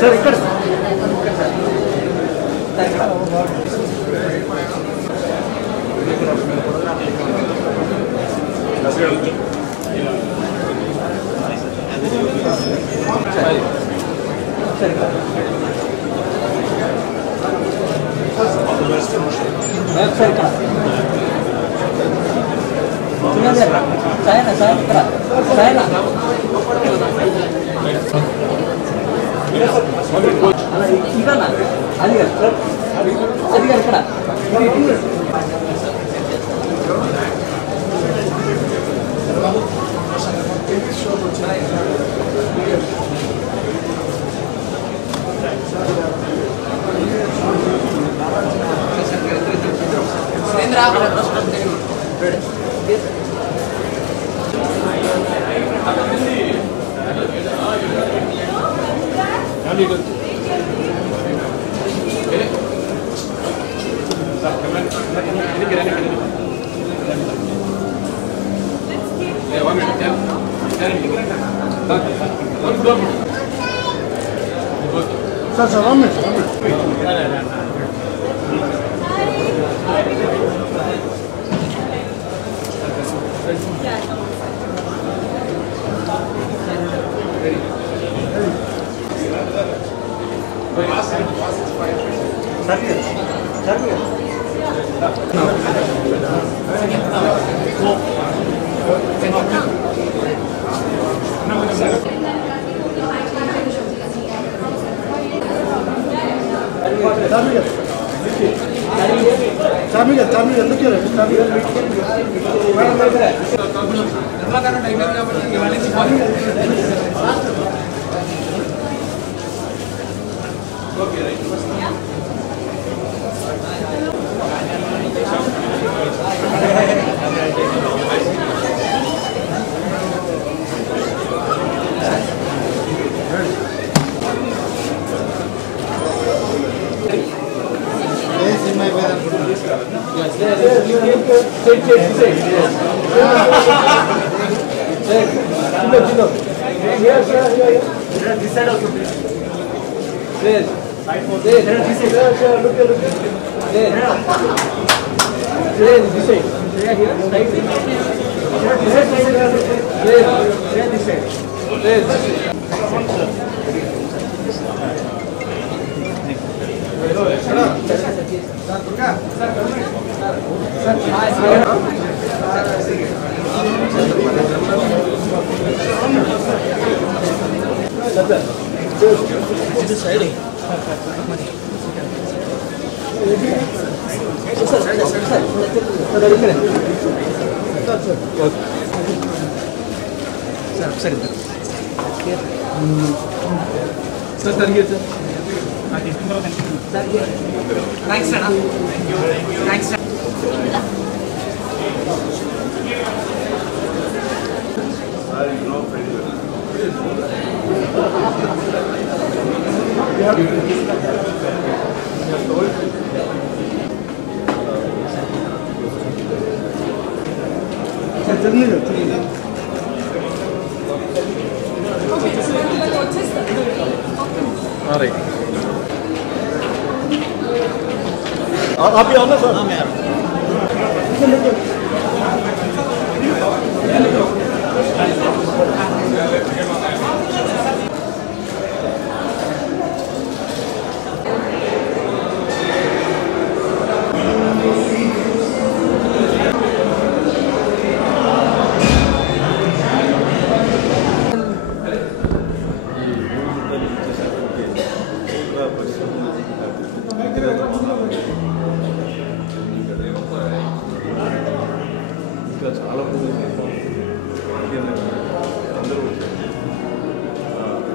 Sir ఇక్కడ sir sir आप ही आओ ना सर। हाँ मैं आ रहा हूँ।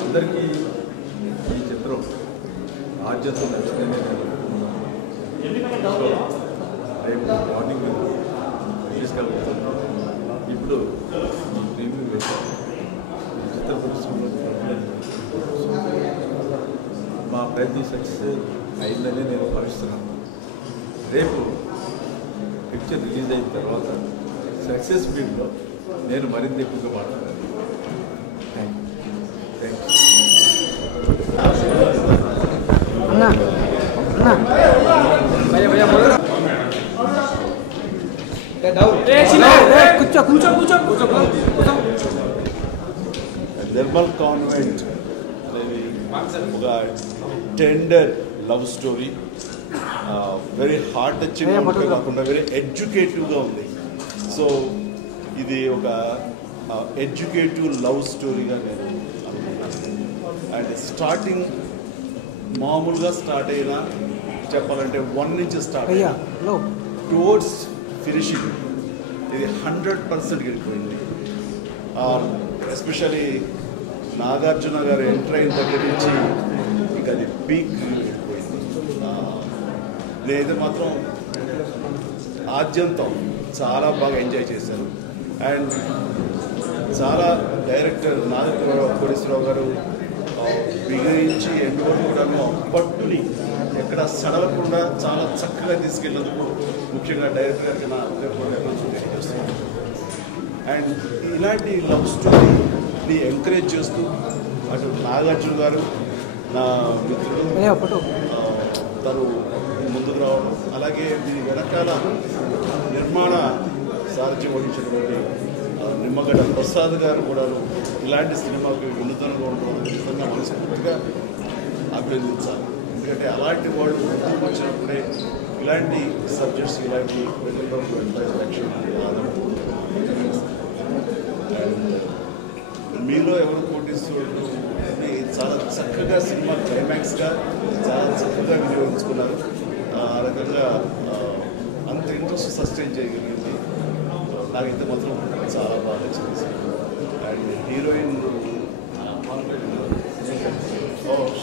అందరికీ ఈ చిత్రం ఆద్యంతో నచ్చిందని రేపు మార్నింగ్ తీసుకెళ్ళబోతున్నాం. ఇప్పుడు ఈ ప్రీమియం వేశారు చిత్ర పరిశ్రమలో మా ప్రయత్నం సక్సెస్ అయిందని నేను భావిస్తున్నాను. రేపు పిక్చర్ రిలీజ్ అయిన తర్వాత సక్సెస్ మీట్లో నేను మరింత ఎక్కువగా మాట్లాడాలి. థ్యాంక్ నిర్మల్ కాన్వెంట్ అనేది ఒక tender love story, very heart touching కాకుండా వెరీ ఎడ్యుకేటివ్గా ఉంది. సో ఇది ఒక ఎడ్యుకేటివ్ లవ్ స్టోరీగా నేను అనుకుంటున్నాను. అండ్ స్టార్టింగ్ మామూలుగా స్టార్ట్ అయినా చెప్పాలంటే 1 నుంచి స్టార్ట్ అయినా టువర్డ్స్ ఫినిషింగ్ ఇది 100% గడిపోయింది. ఎస్పెషలీ నాగార్జున గారు ఎంటర్ అయిన దగ్గర నుంచి ఇక అది పీక్ గడిపోయింది. నేనైతే మాత్రం ఆద్యంతం చాలా బాగా ఎంజాయ్ చేశాను. అండ్ చాలా డైరెక్టర్ కోటేశ్వరరావు గారు బిగించి ఎండ్ వరకు కూడా పట్టుని ఎక్కడ సడలకుండా చాలా చక్కగా తీసుకెళ్ళినందుకు ముఖ్యంగా డైరెక్టర్ గారికి నా చేస్తున్నాను. అండ్ ఇలాంటి లవ్ స్టోరీని ఎంకరేజ్ చేస్తూ అటు నాగార్జున గారు నా మిత్రుడు తను ముందుకు రావడం, అలాగే దీని వెనకాల నిర్మాణ సారథ్యం వహించినటువంటి నిమ్మగడ్డ ప్రసాద్ గారు కూడా ఇలాంటి సినిమాకి వినూతనంగా ఉండడం నిజంగా మనస్ఫూర్తిగా అభినందించాలి. ఎందుకంటే అలాంటి వాళ్ళు ముందుకు వచ్చినప్పుడే ఇలాంటి సబ్జెక్ట్స్ ఇలాంటి మీలో ఎవరు కోటేశ్వరుడు చాలా చక్కగా సినిమా క్లైమాక్స్గా చాలా చక్కగా వినియోగించుకున్నారు. ఆ రకంగా అంత ఇంట్రెస్ట్ సస్టైన్ చేయగలిగింది. నాకైతే మాత్రం చాలా బాగా నచ్చింది. అండ్ హీరోయిన్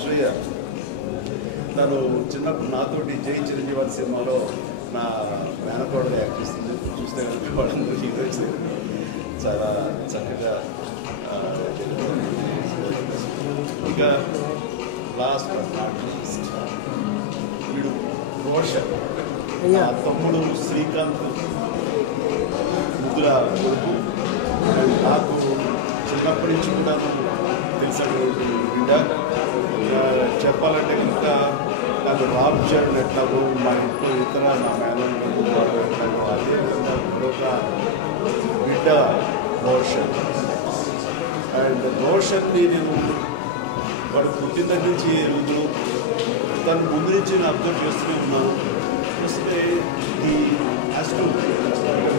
శ్రేయ తను చిన్నప్పుడు నాతోటి జై చిరంజీవి సినిమాలో నా మేనకోడగా యాక్ట్ చేస్తుంది. చూస్తే కనుక వాళ్ళందరూ హీరోయిన్స్ చాలా చక్కగా. ఇక లాస్ట్ వీడు రోషన్ తమ్ముడు శ్రీకాంత్ ముద్దుల కొడుకు. నాకు చిన్నప్పటి నుంచి కూడా తెలిసినటువంటి బిడ్డ. చెప్పాలంటే కనుక నాకు రామ్ చరణ్ ఎట్లాగో మా ఇంట్లో ఇతర నా మేనలు ఎట్లాగో అదేవిధంగా ఒక బిడ్డ రోషన్. అండ్ రోషన్ని నేను వాడు పుట్టిన దగ్గర నుంచి రోజులు తను ముందు నుంచి నేను అబ్జర్వ్ చేస్తూనే ఉన్నాను. చూస్తే ఈ has to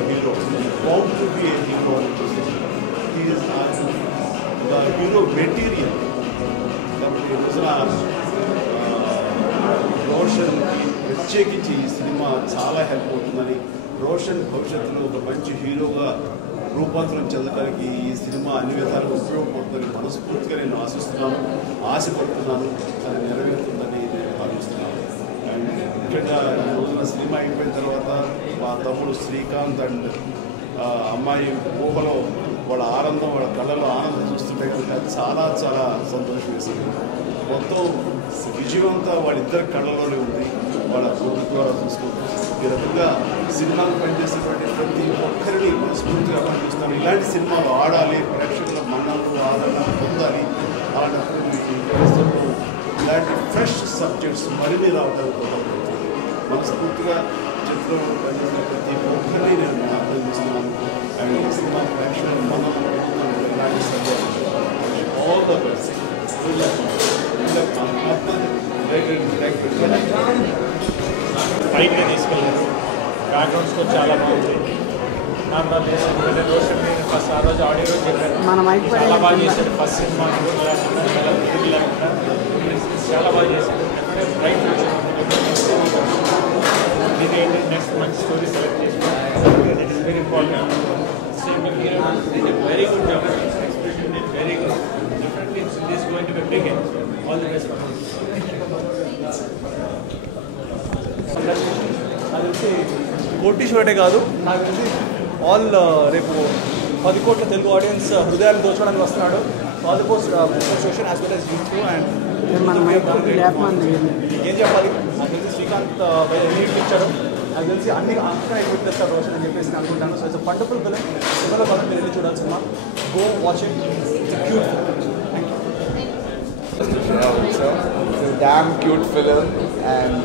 hero, bound to be A hero. Is the hero material. కాబట్టి రోజున రోషన్కి ప్రత్యేకించి ఈ సినిమా చాలా హెల్ప్ అవుతుందని, రోషన్ భవిష్యత్తులో ఒక మంచి హీరోగా రూపాంతరం చెందడానికి ఈ సినిమా అన్ని విధాలుగా ఉపయోగపడుతుందని మనస్ఫూర్తిగా నేను ఆశిస్తున్నాను, ఆశపడుతున్నాను. అది నెరవేరుతుందని నేను భావిస్తున్నాను. అండ్ ముఖ్యంగా ఈ రోజున సినిమా అయిపోయిన తర్వాత మా తమ్ముడు శ్రీకాంత్ అండ్ అమ్మాయి ఊహలో వాళ్ళ ఆనందం, వాళ్ళ కళ్ళలో ఆనందం చూస్తుంటే కనుక చాలా చాలా సంతోషం వేసింది. మొత్తం విజయవంతా వాళ్ళిద్దరి కళ్ళలోనే ఉంది. వాళ్ళ కొడుకు ద్వారా చూసుకుంటాం. ఈ రకంగా సినిమాలు పనిచేసేటువంటి ప్రతి ఒక్కరిని మనస్ఫూర్తిగా పనిచేస్తాను. ఇలాంటి సినిమాలు ఆడాలి, ప్రేక్షకుల మన్నలు ఆదరణ పొందాలి. అలాంటప్పుడు ఇలాంటి ఫ్రెష్ సబ్జెక్ట్స్ మరిన్ని రావడానికి మనస్ఫూర్తిగా చిత్రం పనిచేసిన ప్రతి ఒక్కరిని నేను అభినందిస్తున్నాను. అండ్ ఈ సినిమా ప్రేక్షకుల మన్నలు ఇలాంటి సబ్జెక్ట్ ఆల్ ద బెస్ట్. పైకి తీసుకెళ్ళారు. బ్యాక్గ్రౌండ్ స్కోర్ చాలా బాగుంది. నాకు రోషన్ ఫస్ట్ ఆ రోజు ఆడియో చెప్పారు, చాలా బాగా చేశాడు. ఫస్ట్ సినిమా చాలా బాగా చేశాడు. రైట్ ఇది ఏంటి నెక్స్ట్ మంచి స్టోరీ సెలెక్ట్ చేసుకున్నాను. It is very important. Very good job, very good. Definitely this going to be big hit. All the best. అది వచ్చి కోటీశ్వరుడే కాదు, నాకు తెలిసి ఆల్ రేపు 10 కోట్ల తెలుగు ఆడియన్స్ హృదయాన్ని దోచడానికి వస్తున్నాడు. All the post association as well as youth and ఏం చెప్పాలి నాకు తెలిసి శ్రీకాంత్ బై ఎన్ని ఇచ్చాడు నాకు తెలిసి అన్ని అంతా ఎక్కువ తెస్తారు రోషన్ అని చెప్పేసి నేను అనుకుంటాను. So it's wonderful film. సినిమాలో కాదు మీరు వెళ్ళి చూడాలి cinema. Go watch it. Cute. It's a damn cute film, and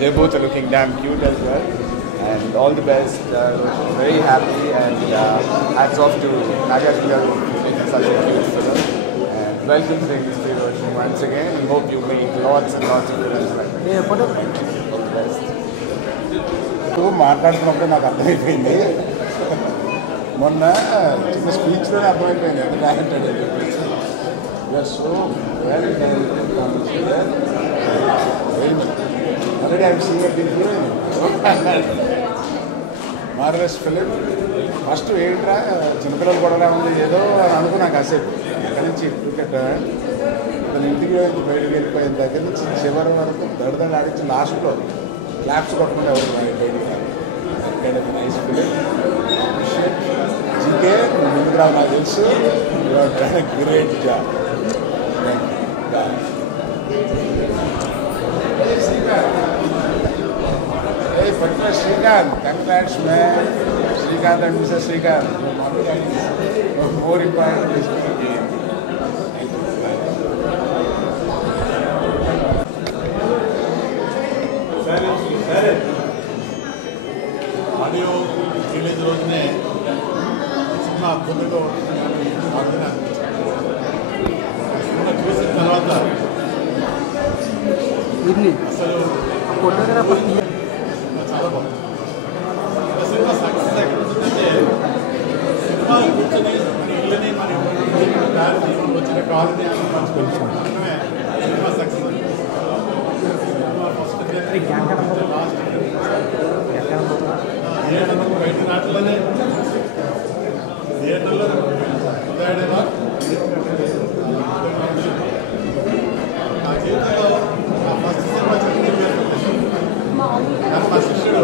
they both are looking damn cute as well. And all the best. Very happy, and hats off to Nagarjuna for making such a cute film. And welcome to the industry, Roshan, once again. We hope you make lots and lots of films like that. All the best. మాట్లాడుతున్నప్పుడు నాకు అర్థమైపోయింది. మొన్న చిన్న స్పీచ్లోనే అర్థమైపోయింది ఎంత talented అని చెప్పేసి. You're so well already I'm seeing a big heroine. Marvellous film. First ఏంట్రా చిన్నపిల్లలు కూడా ఉంది ఏదో అని అనుకున్నా కాసేపు. అక్కడి నుంచి క్రికెట్ తన ఇంటికి బయటకు వెళ్ళిపోయిన దగ్గర నుంచి చివరి వరకు దడదడ ఆడించి లాస్ట్లో క్లాప్స్ కొట్టకుండా ఎవరు బయటికి రాదు. Nice film. జీకే ముందుకు రావు నాకు తెలుసు. Great job. Hey, particular Srikanth, congrats man. Srikanth and Mr. Srikanth. More important is the game. Audio release రోజునే సినిమా అద్భుతంగా ఉంటుందని సినిమా చూసిన తర్వాత అసలు చాలా బాగుంది. సినిమా సక్సెస్ ఎక్కడ ఉంటుందంటే సినిమా కూర్చొని మన ఇళ్ళని మన దారిని వచ్చిన కాలనీ పంచుకుంటున్నామే సినిమా సక్సెస్. లాస్ట్ బయట నాట్లోనే థియేటర్లో ఉదయడేవా నా జీవితంలో నా ఫస్ట్ సినిమా చంద్రుడు కానీ మా శిష్యుడు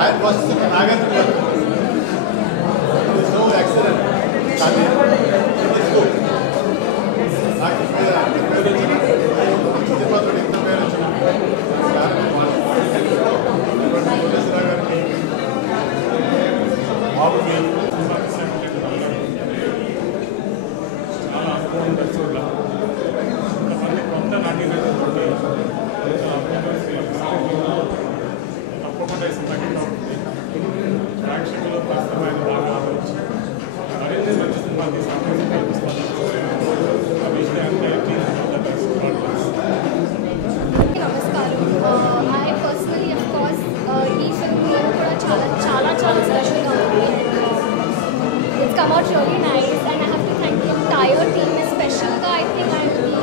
ఆయన first cinema Nagarjuna so excellent. కానీ స్కూల్ నాకు పేరు వచ్చిన సినిమాతో ఇంత పేరు వచ్చిన కోటేశ్వరరావు గారికి బాబుకి చాలా అనుభవం చూడాల కొంతమంది కొంత నాట్యం తప్పకుండా ఈ సినిమా ప్రేక్షకులు ప్రస్తుతమైన బాగా ఆడవచ్చు. మరిన్ని మంచి సినిమా తీసుకుంటే ఆ విషయాన్ని I personally, of course, ఈ film కూడా చాలా స్పెషల్గా ఉంది. It's come out really nice, and I have to thank the entire team, especially I think I will be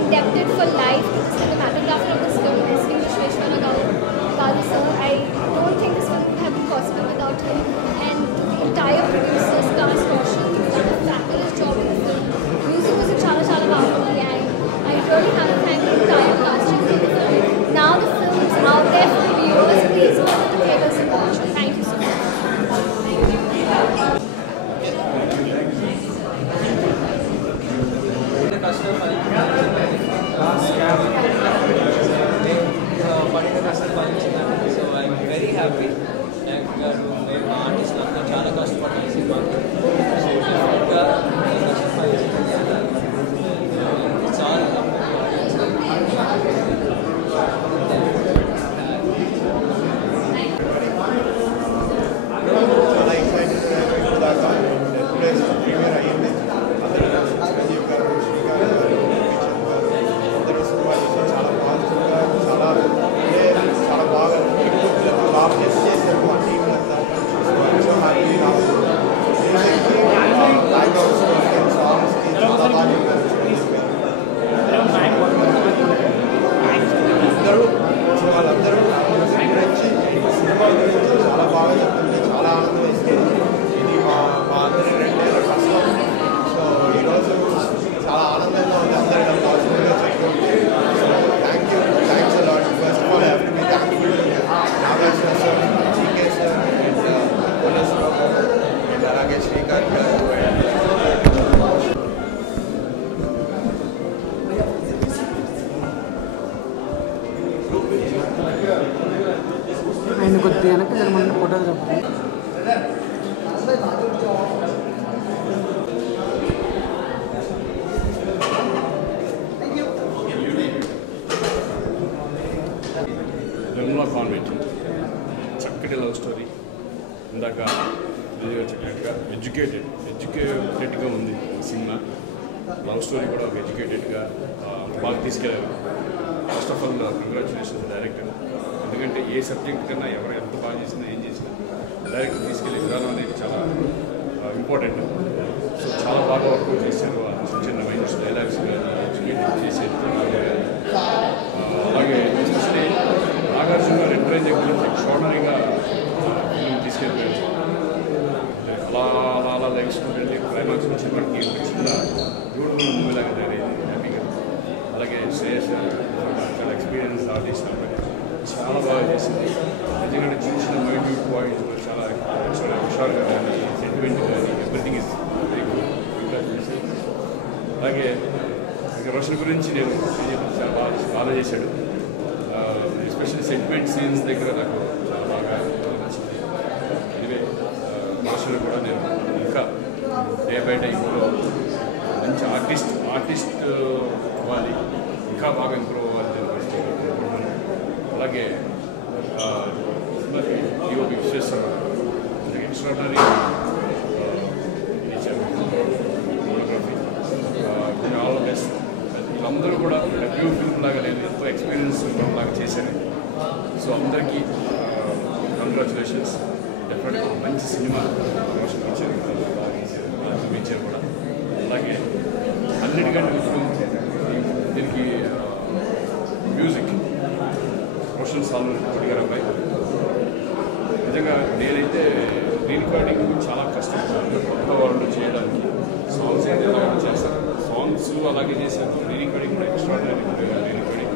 indebted for life to the cinematographer of this film, S.V. Vishweshwara Garu sir. I don't think this film would have been possible without him, and the entire producers, cast, Roshan, done a fabulous job in the film. Music was చాలా బాగుంది, and I really have to thank the entire casting team. Now the film is out there for the viewers. Please go to the theaters and watch it. Thank you so much. Thank you. ఆయన కొద్దిగా వెనక్కి జరగమని photographer Nirmala convent చక్కటి love story. ఇందాక విజయ్ చెప్పినట్టుగా ఎడ్యుకేటెడ్గా ఉంది cinema. Love story కూడా ఒక ఎడ్యుకేటెడ్గా బాగా తీసుకెళ్ళారు. First of all congratulations director. ఎందుకంటే ఏ సబ్జెక్ట్ కన్నా ఎవరు ఎంత బాగా చేసినా ఏం చేసినా డైరెక్టర్ తీసుకెళ్ళే విధానం అనేది చాలా ఇంపార్టెంట్. సో చాలా బాగా వర్కౌట్ చేశారు. చిన్న మైండ్స్ డైలాగ్స్ కానీ ఎడ్యుకేటెడ్ చేసేది. అలాగే ఎస్పెషలీ నాగార్జున గారు ఎంకరేజ్ గురించి ఎక్స్ట్రాడనరీగా ఫిల్మ్ తీసుకెళ్ళిపోయారు. అలా లెగ్స్కుంటే క్లైమాక్స్ వచ్చేప్పటికి చిన్న బ్యూటిఫుల్ మూవీలాగా తయారైంది హ్యాపీగా. అలాగే శ్రేయస్ చాలా ఎక్స్పీరియన్స్ ఆర్టిస్ట్ చాలా బాగా చేసింది. నిజంగా చిన్న చిన్న మైన్యూట్ పాయింట్స్ చాలా హుషారుగా కానీ సెంటిమెంట్ కానీ ఎవ్రీథింగ్ ఇస్ వెరీ గుడ్. అలాగే రోషన్ గురించి నేను చాలా బాగా చేశాడు. ఎస్పెషల్లీ సెంటిమెంట్ సీన్స్ దగ్గర నాకు చాలా బాగా నచ్చింది. ఎనివే రోషన్ కూడా నేను ఇంకా డే బై డే ఇంప్రూవ్ మంచి ఆర్టిస్ట్ అవ్వాలి, ఇంకా బాగా ఇంప్రూవ్ అవ్వాలి నేను అనుకుంటున్నాను. అలాగే ఈఓపి Vishweshwara extraordinary photography all the best. వీళ్ళందరూ కూడా రివ్యూ ఫిల్మ్ లాగా లేదు, ఎంతో ఎక్స్పీరియన్స్ లాగా చేశాను. సో అందరికీ కంగ్రాచులేషన్స్. డెఫినెట్గా మంచి సినిమా రోషన్ ఇచ్చారు, బాగా ఇచ్చారు కూడా. అలాగే అన్నిటికంటే ఇప్పుడు దీనికి మ్యూజిక్ రోషన్ సాల్మన్ గారు అబ్బాయి. నిజంగా నేనైతే రీరికార్డింగ్ చాలా కష్టం కొత్త వాళ్ళు చేయడానికి. సాంగ్స్ అయితే చేస్తారు, సాంగ్స్ అలాగే చేశారు. రీరికార్డింగ్ కూడా extraordinary rerecording.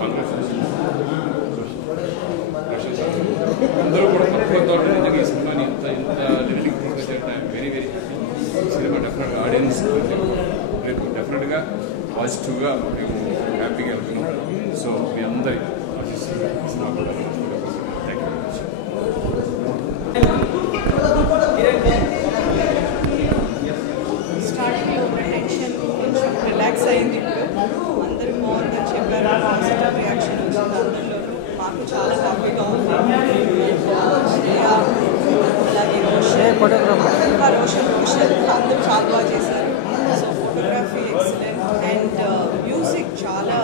Congratulations Roshan Salman. అందరూ కూడా తక్కువ తోట నిజంగా ఈ సినిమాని ఇంత లిరిక్ ప్రోగ్రెస్ అయితే వెరీ వెరీ సినిమా డెఫినెట్గా ఆడియన్స్ రేపు డెఫినెట్గా పాజిటివ్గా మేము హ్యాపీగా వెళ్తున్నాం. సో మీ అందరి సినిమా కూడా థ్యాంక్ యూ వెరీ మచ్. స్టార్టింగ్లో టెన్షన్ కొంచెం రిలాక్స్ అయింది. అందరూ బాగుందని చెప్పారు, పాజిటివ్ రియాక్షన్ వచ్చింది అందరిలో. మాకు చాలా హ్యాపీగా ఉంది. అలాగే రోషన్ అందరూ చాలా బాగా చేశారు. So photography excellent and music చాలా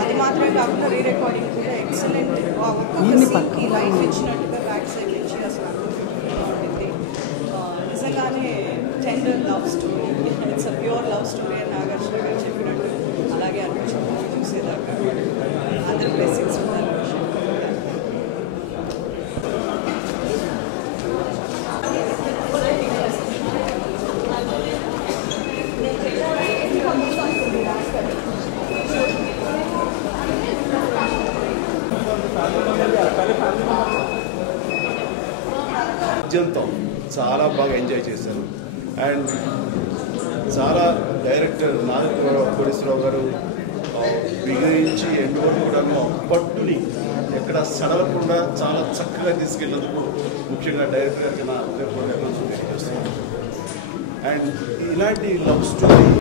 అది మాత్రమే కాకుండా రీ రికార్డింగ్ కూడా ఎక్సలెంట్. ఒక్కొక్క లైఫ్ ఇచ్చినట్టుగా బ్యాక్ సైడ్ నుంచి అసలు ఉంటుంది. నిజంగానే tender love story, it's a pure love story అని నాగార్జున గారు చెప్పినట్టు అలాగే అనిపించింది చూసేదాకా. అందరి బ్లెస్సింగ్స్ ఉన్నారు. అత్యంతం చాలా బాగా ఎంజాయ్ చేశాను. అండ్ చాలా డైరెక్టర్ కోటేశ్వరరావు గారు బిగించి ఎండ్ వరకు కూడా పట్టుని ఎక్కడ సడలకుండా చాలా చక్కగా తీసుకెళ్ళినందుకు ముఖ్యంగా డైరెక్టర్ గారికి నా హృదయపూర్వక చేస్తున్నాను. అండ్ ఇలాంటి లవ్ స్టోరీ